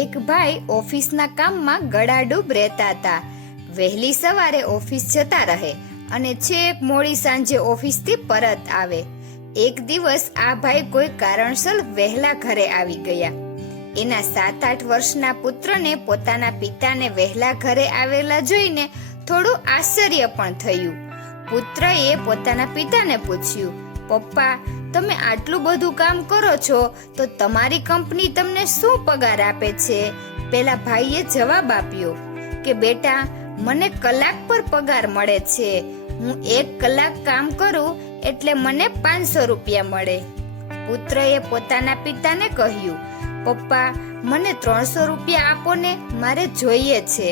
એક ભાઈ ઓફિસના કામમાં ગળાડૂબ રહેતા હતા. વહેલી સવારે ઓફિસ જતા રહે અને છેક મોડી સાંજે ઓફિસથી પરત આવે. એક દિવસ આ ભાઈ કોઈ કારણસર વહેલા ઘરે આવી ગયા. એના 7-8 વર્ષના પુત્રને પોતાના પિતાને વહેલા ઘરે આવેલા જોઈને થોડું આશ્ચર્ય પણ થયું. પુત્રએ પોતાના પિતાને પૂછ્યું, પપ્પા, તમે આટલું બધું કામ કરો છો તો તમારી કંપની તમને શું પગાર આપે છે? પેલા ભાઈએ જવાબ આપ્યો કે બેટા, મને કલાક પર પગાર મળે છે. હું 1 કલાક કામ કરું એટલે મને 500 રૂપિયા મળે. પુત્રએ પોતાના પિતાને કહ્યું, પપ્પા, મને 300 રૂપિયા આપો ને, મારે જોઈએ છે.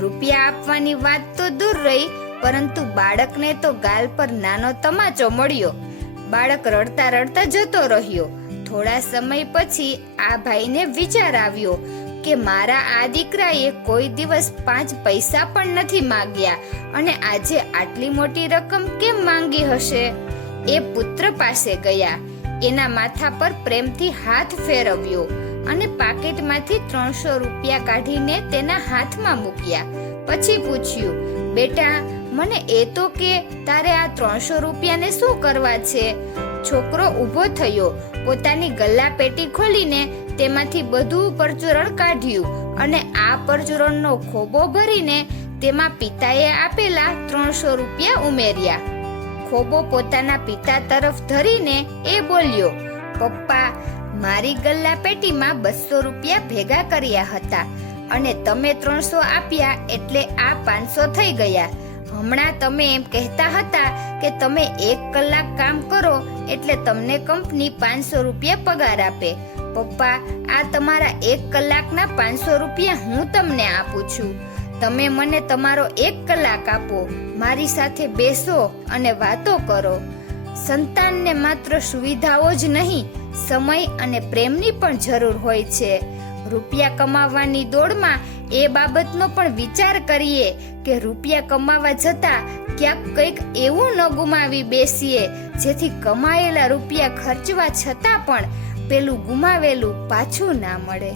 રૂપિયા આપવાની વાત તો દૂર રહી, પરંતુ બાળકને તો ગાલ પર નાનો તમાચો મળ્યો. બાળક રડતા રડતા જતો રહ્યો. થોડા સમય પછી આ ભાઈને વિચાર આવ્યો કે મારા આ દીકરાએ કોઈ દિવસ 5 પૈસા પણ નથી માંગ્યા અને આજે આટલી મોટી રકમ કેમ માંગી હશે? એ પુત્ર પાસે ગયા, એના માથા પર પ્રેમથી હાથ ફેરવ્યો અને પાકીટમાંથી 300 રૂપિયા કાઢીને તેના હાથમાં મૂક્યા. પછી પૂછ્યું, બેટા, મને એ તો કે તારે આ 300 રૂપિયાને શું કરવા છે? છોકરો ઊભો થયો, પોતાની ગલ્લા પેટી ખોલીને તેમાંથી બધું પરચુરણ કાઢ્યું અને આ પરચુરણનો ખોબો ભરીને તેમાં પિતાએ આપેલા 300 રૂપિયા ઉમેર્યા. ખોબો પોતાના પિતા તરફ ધરીને એ બોલ્યો, પપ્પા, મારી ગલ્લા પેટીમાં 200 રૂપિયા ભેગા કર્યા હતા અને તમે 300 આપ્યા એટલે આ 500 થઈ ગયા. હમણાં તમે એમ કહેતા હતા કે તમે 1 કલાક કામ કરો એટલે તમને કંપની 500 રૂપિયા પગાર આપે. પપ્પા, આ તમારા 1 કલાકના 500 રૂપિયા હું તમને આપું છું. તમે મને તમારો 1 કલાક આપો, મારી સાથે બેસો અને વાતો કરો. સંતાનને માત્ર સુવિધાઓ જ નહીં, સમય અને પ્રેમની પણ જરૂર હોય છે. રૂપિયા કમાવાની દોડમાં એ બાબતનો પણ વિચાર કરીએ કે રૂપિયા કમાવા જતા ક્યાંક કંઈક એવું ન ગુમાવી બેસીએ જેથી કમાયેલા રૂપિયા ખર્ચવા છતાં પણ પેલું ગુમાવેલું પાછું ના મળે.